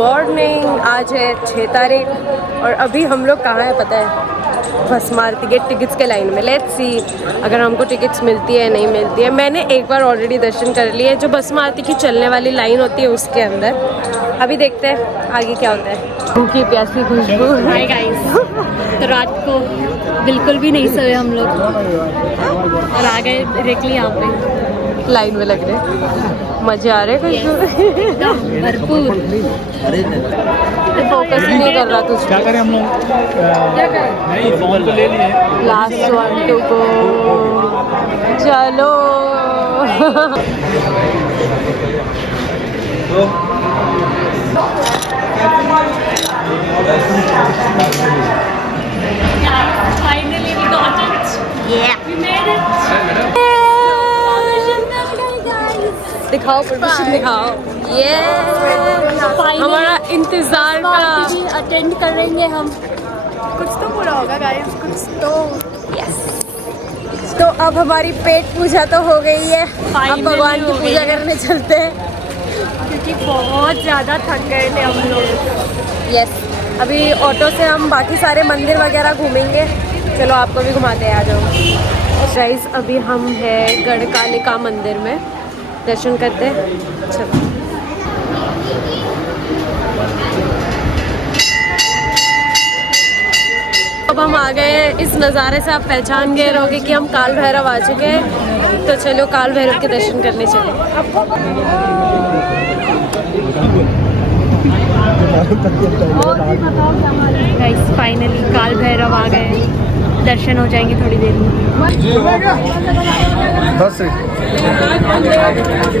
Morning. आज है 6 तारीख और अभी हम लोग कहाँ हैं पता है? भस्म आरती के टिकट्स के लाइन में। लेट्स सी अगर हमको टिकट्स मिलती है नहीं मिलती है। मैंने एक बार ऑलरेडी दर्शन कर लिए, जो भस्म आरती की चलने वाली लाइन होती है उसके अंदर। अभी देखते हैं आगे क्या होता है। भूखी प्यासी खुशबू। हाय गाइस, तो रात को बिल्कुल भी नहीं सोए हम लोग और आ गए डायरेक्टली यहाँ पे लाइन में लग रहे, मजे आ रहे खुशबू। भरपूर। फोकस ही नहीं कर रहा तुझ क्या करें हम लोग? नहीं फोन तो ले लिए। Last one to go. चलो Finally we got it. Yeah. We made it. दिखाओ परमिशन दिखाओ। ये हमारा इंतजार का अटेंड करेंगे हम। कुछ तो पूरा होगा गाइस, कुछ तो। यस, तो अब हमारी पेट पूजा तो हो गई है। अब भगवान की पूजा करने चलते हैं क्योंकि बहुत ज़्यादा थक गए थे हम लोग। यस, अभी ऑटो से हम बाकी सारे मंदिर वगैरह घूमेंगे। चलो आपको भी घुमाते हैं, आ जाओ गाइस। अभी हम हैं गढ़कालिका मंदिर में, दर्शन करते हैं। चलो अब हम आ गए हैं। इस नज़ारे से आप पहचान गए रहोगे कि हम काल भैरव आ चुके हैं। तो चलो काल भैरव के दर्शन करने चले। गाइस फाइनली काल भैरव आ गए, दर्शन हो जाएंगे थोड़ी देर में।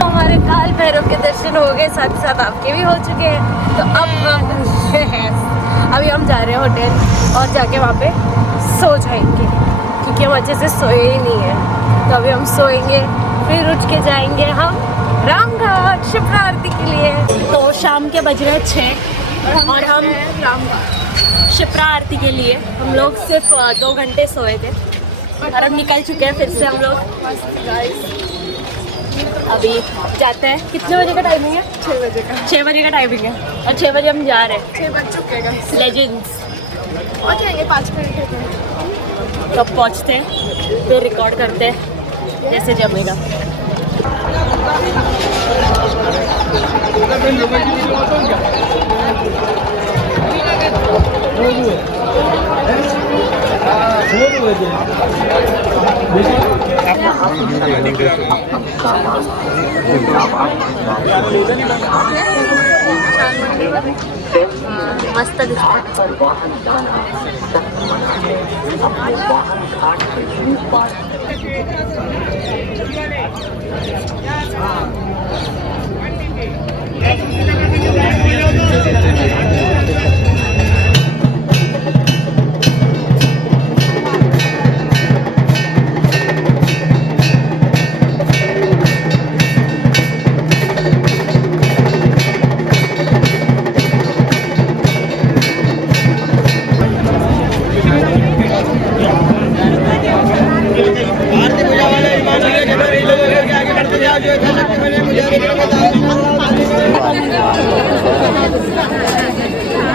हमारे काल भैरव के दर्शन हो गए, साथ साथ आपके भी हो चुके हैं। तो अब अभी हम जा रहे हैं होटल और जाके वहाँ पे सो जाएंगे, क्योंकि हम अच्छे से सोए ही नहीं हैं। तो अभी हम सोएंगे, फिर उठ के जाएंगे हम रामघाट शिप्रा आरती के लिए। तो शाम के बज रहे 6 और हम शिप्रा आरती के लिए हम लोग सिर्फ 2 घंटे सोए थे और अब निकल चुके हैं फिर से हम लोग। अभी जाते हैं। कितने बजे का टाइमिंग है? 6 बजे का। 6 बजे का टाइमिंग है और 6 बजे हम जा रहे हैं। 6 बज चुके हैं। लेजेंड्स और जाएंगे 5 मिनट। तब पहुँचते हैं, फिर रिकॉर्ड करते हैं जैसे जमेगा। मस्त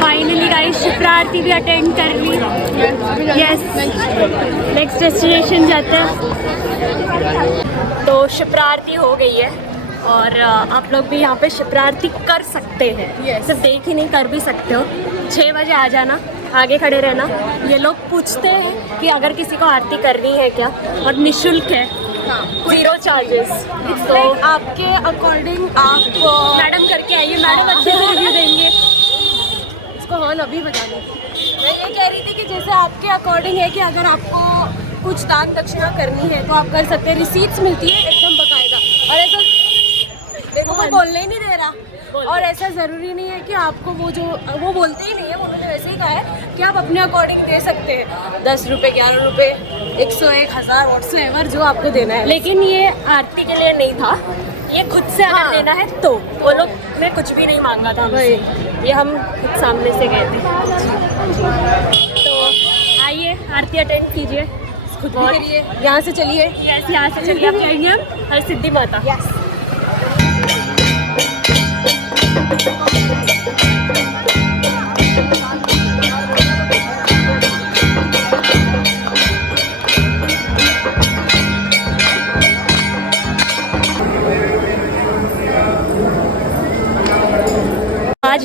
फाइनली गाइस शिप्रा आरती भी अटेंड कर ली। यस, नेक्स्ट डेस्टिनेशन जाते हैं। तो शिप्रा आरती हो गई है और आप लोग भी यहाँ पे शिप्रा आरती कर सकते हैं। सिर्फ देख ही नहीं, कर भी सकते हो। 6 बजे आ जाना, आगे खड़े रहना। ये लोग पूछते हैं कि अगर किसी को आरती करनी है क्या, और निःशुल्क है, 0 चार्जेस। तो आपके अकॉर्डिंग आप मैडम करके आइए, मैडम अच्छे से रिव्यू देंगे। इसको हॉर्न अभी बजा लो। मैं ये कह रही थी कि जैसे आपके अकॉर्डिंग है कि अगर आपको कुछ दान दक्षिणा करनी है तो आप कर सकते हैं। रिसीट्स मिलती है एकदम बकायदा। और ऐसा देखो, मैं बोलने ही नहीं दे रहा। और ऐसा ज़रूरी नहीं है कि आपको वो बोलते ही नहीं है, उन्होंने वैसे ही कहा है कि आप अपने अकॉर्डिंग दे सकते हैं। 10 रुपये, 11 रुपये, 101, 1000, व्हाट्सएवर जो आपको देना है। लेकिन ये आरती के लिए नहीं था, ये खुद से अगर लेना है तो। वो लोग ने कुछ भी नहीं मांगा था हमसे, ये हम खुद सामने से गए थे। तो आइए आरती अटेंड कीजिए, खुद भी करिए। यहाँ से चलिए, यहाँ से चलिए, आप जाएंगे हम हर सिद्धि माता। यस। आज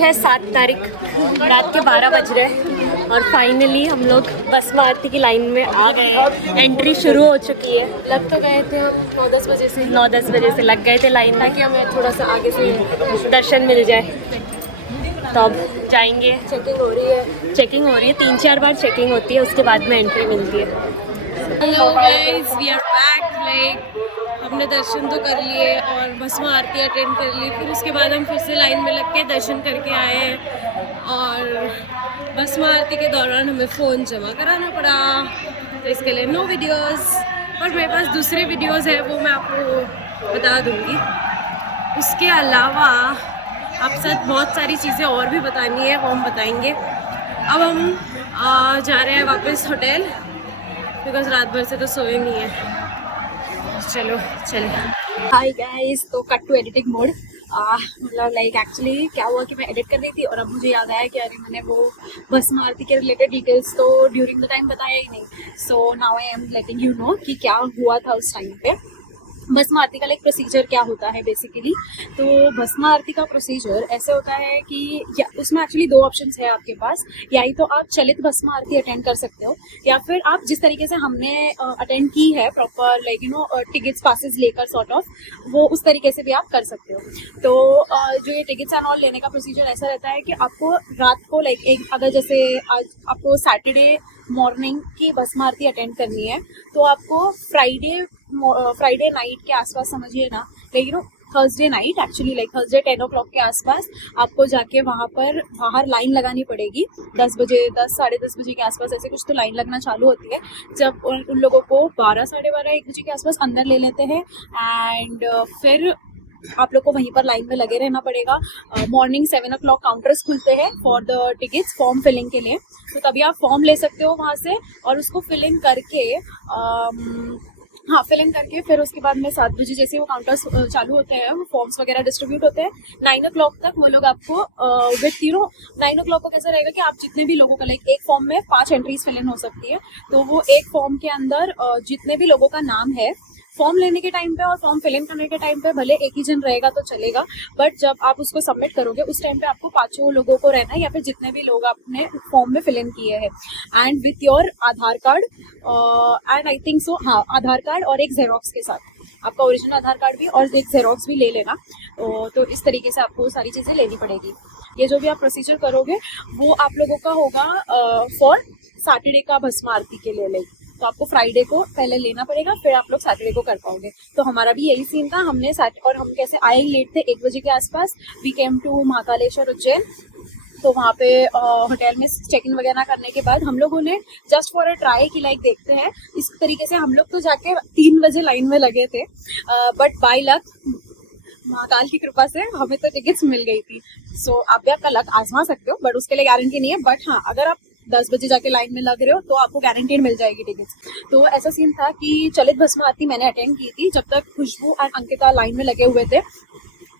है 7 तारीख, रात के 12 बज रहे हैं और फाइनली हम लोग भस्म आरती की लाइन में आ गए हैं। एंट्री शुरू हो चुकी है। लग तो गए थे हम 9-10 बजे से 9-10 बजे से लग गए थे लाइन में ताकि हमें थोड़ा सा आगे से दर्शन मिल जाए। तो अब जाएंगे। चेकिंग हो रही है। चेकिंग हो रही है, 3-4 बार चेकिंग होती है, उसके बाद में एंट्री मिलती है। Hello guys, we are back. Like हमने दर्शन तो कर लिए और भस्म आरती अटेंड कर ली, फिर उसके बाद हम फिर से लाइन में लग के दर्शन करके आए हैं और भस्म आरती के दौरान हमें फ़ोन जमा कराना पड़ा, तो इसके लिए नो वीडियोस। और मेरे पास दूसरे वीडियोस है, वो मैं आपको बता दूँगी। उसके अलावा आप साथ बहुत सारी चीज़ें और भी बतानी है, वो हम बताएंगे। अब हम जा रहे हैं वापस होटल, बिकॉज रात भर से तो सोए नहीं है। चलो चलिए। हाय गाइस, तो कट टू एडिटिंग मोड। मतलब लाइक एक्चुअली क्या हुआ कि मैं एडिट कर रही थी और अब मुझे याद आया कि अरे मैंने वो भस्म आरती के रिलेटेड डिटेल्स तो ड्यूरिंग द टाइम बताया ही नहीं। So now I am letting you know कि क्या हुआ था उस टाइम पे। भस्म आरती का लाइक प्रोसीजर क्या होता है बेसिकली। तो भस्म आरती का प्रोसीजर ऐसे होता है कि उसमें एक्चुअली 2 ऑप्शंस है आपके पास। या ही तो आप चलित भस्म आरती अटेंड कर सकते हो, या फिर आप जिस तरीके से हमने अटेंड की है प्रॉपर लाइक टिकट्स पासेस लेकर सॉर्ट ऑफ, वो उस तरीके से भी आप कर सकते हो। तो जो ये टिकट्स एंड ऑल लेने का प्रोसीजर ऐसा रहता है कि आपको रात को लाइक अगर जैसे आज आपको सैटरडे मॉर्निंग की भस्म आरती अटेंड करनी है, तो आपको फ्राइडे नाइट के आसपास समझिए ना, लेकिन Thursday night actually like Thursday 10 o'clock के आसपास आपको जाके वहाँ पर बाहर लाइन लगानी पड़ेगी। 10 बजे 10 साढ़े 10 बजे के आसपास ऐसे कुछ तो लाइन लगना चालू होती है, जब उन लोगों को 12 साढ़े 12 1 बजे के आसपास अंदर ले लेते हैं। एंड फिर आप लोग को वहीं पर लाइन में लगे रहना पड़ेगा। मॉर्निंग 7 o'clock काउंटर्स खुलते हैं for the tickets form filling के लिए, तो तभी आप फॉर्म ले सकते हो वहाँ से और उसको फिलिंग करके फिलिंग करके फिर उसके बाद में 7 बजे जैसे वो काउंटर्स चालू होते हैं, वो फॉर्म्स वगैरह डिस्ट्रीब्यूट होते हैं। 9 o'clock तक वो लोग आपको विथ 9 o'clock को कैसा रहेगा कि आप जितने भी लोगों का लाइक एक फॉर्म में 5 एंट्रीज फिल इन हो सकती है, तो वो एक फॉर्म के अंदर जितने भी लोगों का नाम है फॉर्म लेने के टाइम पे और फॉर्म फिल इन करने के टाइम पे भले एक ही जन रहेगा तो चलेगा, बट जब आप उसको सबमिट करोगे उस टाइम पे आपको 5 लोगों को रहना है, या फिर जितने भी लोग आपने फॉर्म में फिल इन किए हैं। And with your Aadhaar card and I think so Aadhaar card और एक जेरोक्स के साथ आपका ओरिजिनल आधार कार्ड भी और एक जेरोक्स भी ले लेना। तो इस तरीके से आपको सारी चीज़ें लेनी पड़ेगी। ये जो भी आप प्रोसीजर करोगे वो आप लोगों का होगा फॉर सैटरडे का भस्म आरती के लिए तो आपको फ्राइडे को पहले लेना पड़ेगा, फिर आप लोग सैटरडे को कर पाओगे। तो हमारा भी यही सीन था। हमने और हम कैसे आए ही लेट थे, 1 बजे के आसपास। We came to Mahakaleshwar Ujjain. तो वहाँ पे होटल में चेक इन वगैरह करने के बाद हम लोगों ने जस्ट फॉर अ ट्राई कि लाइक देखते हैं इस तरीके से हम लोग तो जाके 3 बजे लाइन में लगे थे, बट बाय लक महाकाल की कृपा से हमें तो टिकट्स मिल गई थी। सो आप भी आपका लक आजमा सकते हो, बट उसके लिए गारंटी नहीं है। बट हाँ, अगर आप 10 बजे जाके लाइन में लग रहे हो तो आपको गारंटीड मिल जाएगी टिकट्स। तो ऐसा सीन था कि चलित भस्म आरती मैंने अटेंड की थी जब तक खुशबू एंड अंकिता लाइन में लगे हुए थे।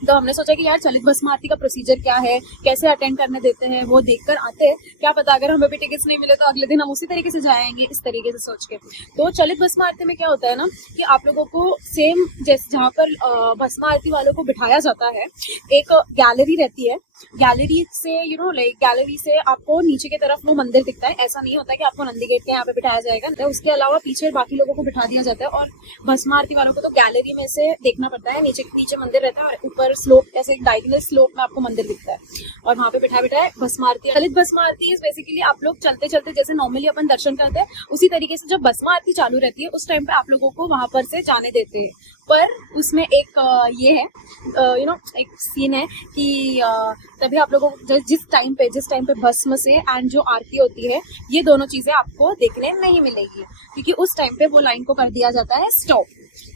तो हमने सोचा कि यार चलित भस्म आरती का प्रोसीजर क्या है, कैसे अटेंड करने देते हैं, वो देखकर आते हैं, क्या पता अगर हमें भी टिकट्स नहीं मिले तो अगले दिन हम उसी तरीके से जाएंगे, इस तरीके से सोच के। तो चलित भस्म आरती में क्या होता है ना कि आप लोगों को सेम जैसे जहाँ पर भस्म आरती वालों को बिठाया जाता है, एक गैलरी रहती है। गैलरी से लाइक गैलरी से आपको नीचे की तरफ वो मंदिर दिखता है। ऐसा नहीं होता कि आपको नंदी गेट के यहाँ पे बिठाया जाएगा, तो उसके अलावा पीछे बाकी लोगों को बिठा दिया जाता है और भस्म आरती वालों को तो गैलरी में से देखना पड़ता है। नीचे मंदिर रहता है और ऊपर स्लोप ऐसे डायगोनल स्लोप में आपको मंदिर दिखता है और वहाँ पे बिठाए भस्म आरती। चलित भस्म आरती इज बेसिकली आप लोग चलते चलते जैसे नॉर्मली अपन दर्शन करते हैं उसी तरीके से जब भस्म आरती चालू रहती है उस टाइम पे आप लोगों को वहां पर से जाने देते हैं। पर उसमें एक ये है एक सीन है कि तभी आप लोगों को जिस टाइम पे भस्म से एंड जो आरती होती है ये दोनों चीजें आपको देखने नहीं मिलेगी, क्योंकि उस टाइम पे वो लाइन को कर दिया जाता है स्टॉप।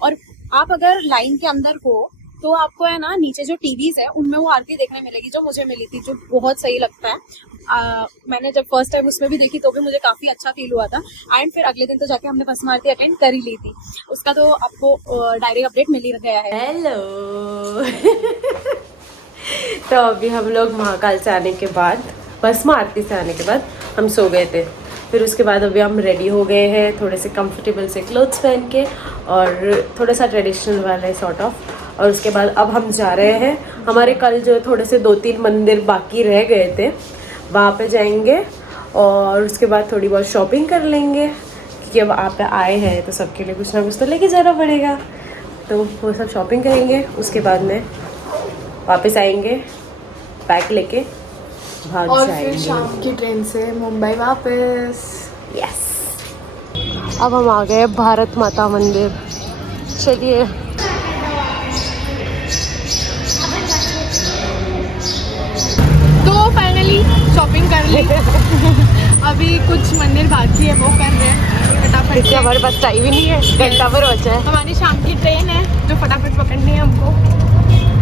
और आप अगर लाइन के अंदर हो तो आपको है ना नीचे जो टीवीज है उनमें वो आरती देखने मिलेगी, जो मुझे मिली थी, जो बहुत सही लगता है। मैंने जब फर्स्ट टाइम उसमें भी देखी तो भी मुझे काफी अच्छा फील हुआ था। एंड फिर अगले दिन तो जाके हमने भस्म आरती अटेंड कर ही ली थी, उसका तो आपको डायरेक्ट अपडेट मिल ही गया है। हेलो तो अभी हम लोग महाकाल से आने के बाद, भस्म आरती से आने के बाद हम सो गए थे। फिर उसके बाद अभी हम रेडी हो गए हैं, थोड़े से कंफर्टेबल से क्लोथ्स पहन के और थोड़ा सा ट्रेडिशनल वाला सॉर्ट ऑफ। और उसके बाद अब हम जा रहे हैं, हमारे कल जो थोड़े से 2-3 मंदिर बाकी रह गए थे वहाँ पे जाएंगे और उसके बाद थोड़ी बहुत शॉपिंग कर लेंगे, क्योंकि अब आप आए हैं तो सबके लिए कुछ ना कुछ तो लेके जाना पड़ेगा। तो वो सब शॉपिंग करेंगे, उसके बाद में वापस आएंगे बैग लेके भाग और जाएंगे। फिर शाम की ट्रेन से मुंबई वापस। यस, अब हम आ गए भारत माता मंदिर। चलिए तो फाइनली शॉपिंग कर ली। अभी कुछ मंदिर बाकी है, वो कर रहे हैं फटाफट क्योंकि से। हमारे पास टाइम ही नहीं है, घंटा भर बचा है। हमारी शाम की ट्रेन है जो फटाफट पकड़नी है हमको,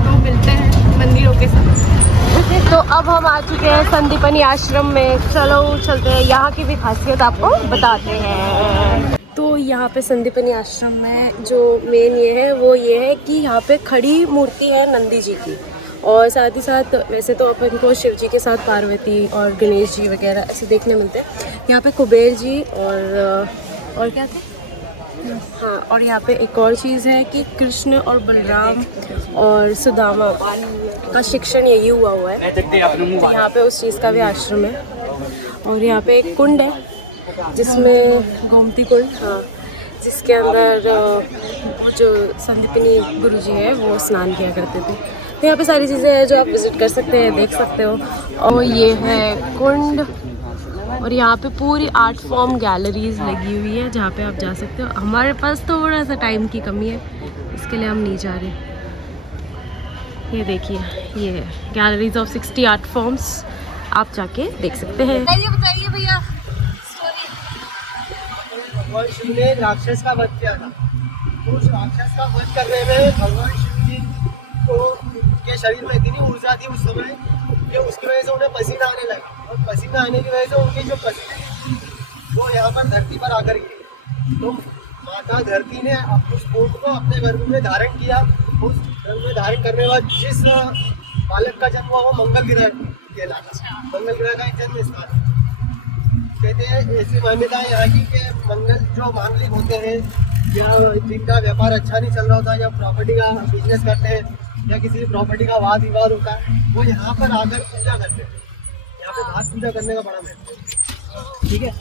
तो मिलते हैं मंदिरों के साथ। तो अब हम आ चुके हैं संदीपनी आश्रम में। चलो चलते हैं, यहाँ की भी खासियत आपको बताते हैं। तो यहाँ पे संदीपनी आश्रम में जो मेन ये है कि यहाँ पे खड़ी मूर्ति है नंदी जी की, और साथ ही साथ वैसे तो अपन को शिव जी के साथ पार्वती और गणेश जी वगैरह ऐसे देखने मिलते हैं। यहाँ पे कुबेर जी और क्या थे, हाँ, और यहाँ पे एक और चीज़ है कि कृष्ण और बलराम और सुदामा का शिक्षण यही हुआ है। तो यहाँ पे उस चीज़ का भी आश्रम है। और यहाँ पे एक कुंड है जिसमें गोमती कुंड, हाँ, जिसके अंदर जो संदीपनी गुरु जी है वो स्नान किया करते थे। तो यहाँ पे सारी चीज़ें हैं जो आप विज़िट कर सकते हैं, देख सकते हो। और ये है कुंड, और यहाँ पे पूरी आर्ट फॉर्म गैलरीज लगी हुई है जहाँ पे आप जा सकते हो। हमारे पास थोड़ा सा टाइम की कमी है, इसके लिए हम नहीं जा रहे। ये देखिए, ये है गैलरीज ऑफ 60 आर्ट फॉर्म्स, आप जाके देख सकते हैं। बताइए भैया, भगवान शिव ने राक्षस का वध किया था। तो उस राक्षस का वध करने में भगवान शिव जी को के शरीर में इतनी ऊर्जा थी उस समय कि उसकी वजह से उन्हें पसीना आने लगा, और पसीना आने की वजह से उनकी जो पसीने थी वो यहाँ पर धरती पर आकर गिरी। तो माता धरती ने उस फूट को अपने गर्भ में धारण किया। उस गर्भ में धारण करने के बाद जिस बालक का जन्म हुआ वो मंगल ग्रह कहलाता। मंगल ग्रह का एक जन्म स्थान कहते हैं। ऐसी मान्यता है यहाँ की कि मंगल जो मांगलिक होते हैं या जिनका व्यापार अच्छा नहीं चल रहा होता, या प्रॉपर्टी का बिजनेस करते हैं, या किसी प्रॉपर्टी का वाद विवाद होता है, वो यहाँ पर आकर पूजा करते हैं। यहाँ पे भात पूजा करने का बड़ा महत्व है, ठीक है।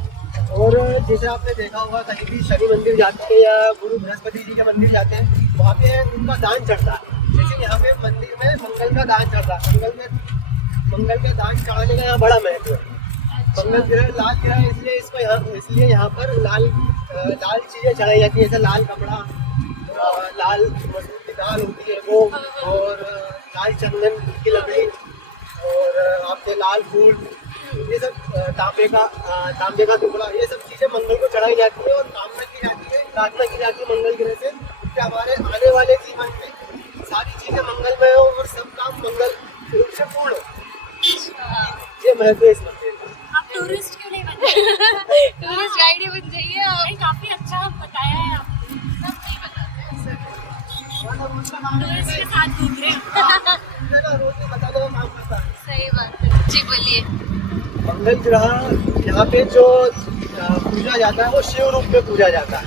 और जैसे आपने देखा होगा कहीं भी शनि मंदिर जाते हैं या गुरु बृहस्पति जी के मंदिर जाते हैं, वहाँ पे उनका दान चढ़ता है। जैसे यहाँ पे मंदिर में मंगल का दान चढ़ता है। मंगल का दान चढ़ाने का यहाँ बड़ा महत्व है। मंगल ग्रह लाल ग्रह है, इसलिए यहाँ पर लाल चीज़ें चढ़ाई जाती है, जैसे लाल कपड़ा, लाल मसूर की दाल होती है वो, और लाल चंदन की लकड़ी, और आपके लाल फूल, ये सब तांबे का टुकड़ा, ये सब चीज़ें मंगल को चढ़ाई जाती है। और कामना की जाती है, प्रार्थना की जाती है मंगल ग्रह से कि हमारे आने वाले जीवन में सारी चीज़ें मंगलमय हो और सब काम मंगल रूप से पूर्ण हो। ये महत्व है इस मंदिर का। आप टूरिस्ट क्यों नहीं बने? टूरिस्ट गाइड ही बन जाइए आप। काफी अच्छा बताया है आपने, सब नहीं बताते टूरिस्ट के साथ घूम रहे हैं। रोज बताने का काम करता है। सही बात है जी, बोलिए। मंगल ग्रह यहाँ पे जो पूजा जाता है वो शिव रूप में पूजा जाता है।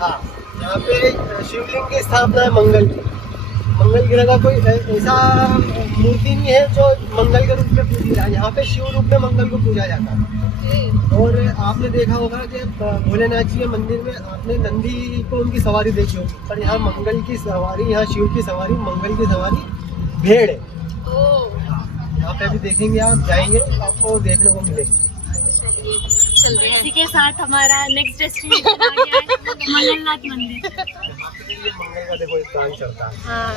हाँ, यहाँ पे शिवलिंग की स्थापना है मंगल की। मंगल ग्रह का कोई ऐसा मूर्ति नहीं है जो मंगल के रूप में पूजी जाए। यहाँ पे शिव रूप में मंगल को पूजा जाता है। और आपने देखा होगा कि भोलेनाथ जी के मंदिर में आपने नंदी को उनकी सवारी देखी होगी, पर यहाँ मंगल की सवारी, यहाँ शिव की सवारी, मंगल की सवारी भेड़ है। यहाँ पे भी देखेंगे, आप जाएंगे आपको देखने को मिलेगी। इसी के साथ हमारा नेक्स्ट डेस्टिनेशन आ गया है मंगलनाथ मंदिर। मंगल का देखो इस दान चलता है। हाँ,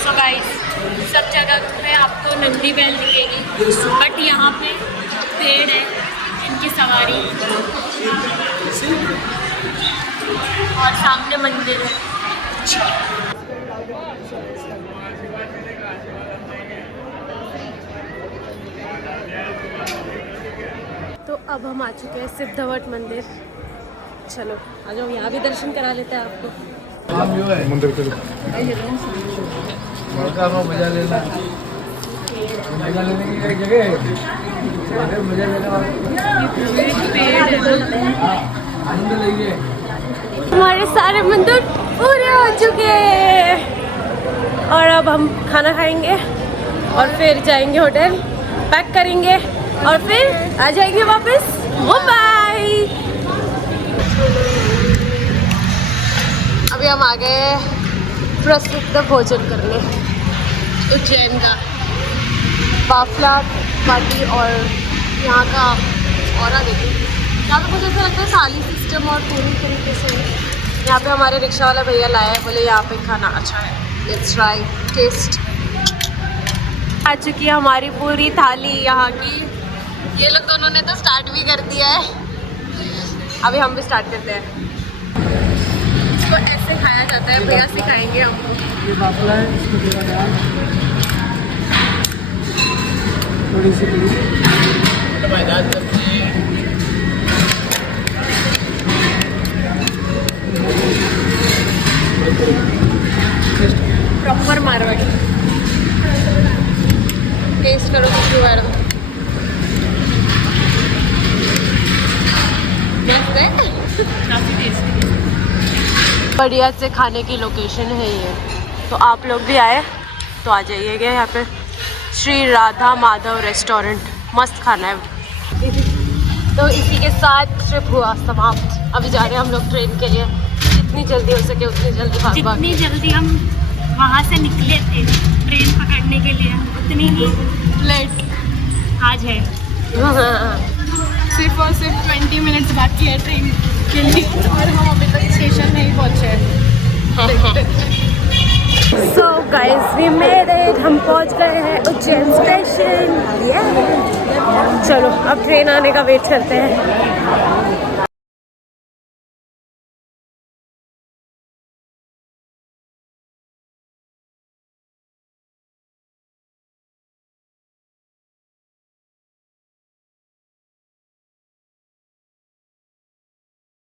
सो गाइस, सब जगह पे आपको नंदी बैल दिखेगी, बट यहाँ पे पेड़ है, इनकी सवारी, और सामने मंदिर है। तो अब हम आ चुके हैं सिद्धवट मंदिर। चलो आ जाओ, यहाँ भी दर्शन करा लेते हैं आपको। मंदिर के मजा लेना, मजा लेने की एक जगह है, मजा लेने आनंद लीजिए। हमारे सारे मंदिर पूरे हो चुके हैं और अब हम खाना खाएंगे और फिर जाएंगे होटल, पैक करेंगे और फिर आ जाएंगे वापस मुंबई। अभी हम आ गए प्रसिद्ध भोजन करने उज्जैन का, बाफला बाटी और यहाँ का औरा देखिए। यहाँ पे मुझे ऐसा लगता है थाली सिस्टम और पूरी तरीके से यहाँ पे हमारे रिक्शा वाला भैया लाया है, बोले यहाँ पे खाना अच्छा है, लेट्स ट्राई टेस्ट। आ चुकी है हमारी पूरी थाली यहाँ की। ये लोग दोनों ने तो स्टार्ट भी कर दिया है, अभी हम भी स्टार्ट करते हैं। इसको ऐसे खाया जाता है, भैया सिखाएंगे हमको। ये बाफला है, इसको देखा जाए थोड़ी सी प्रॉपर मारवाड़ी। टेस्ट करो तो मैडम, बढ़िया से खाने की लोकेशन है ये, तो आप लोग भी आए तो आ जाइएगा यहाँ पे। श्री राधा माधव रेस्टोरेंट, मस्त खाना है। तो इसी के साथ ट्रिप हुआ समाप्त। अभी जा रहे हैं हम लोग ट्रेन के लिए, जितनी जल्दी हो सके उतनी जल्दी भाग भाग। जितनी जल्दी हम वहाँ से निकले थे ट्रेन पकड़ने के लिए, उतनी ही लेट आज है। सिर्फ और सिर्फ 20 मिनट्स बाकी है ट्रेन के लिए और हम अभी तक स्टेशन नहीं पहुँचे हैं। So guys we made it, हम पहुंच गए हैं उज्जैन स्टेशन। चलो अब ट्रेन आने का वेट करते हैं।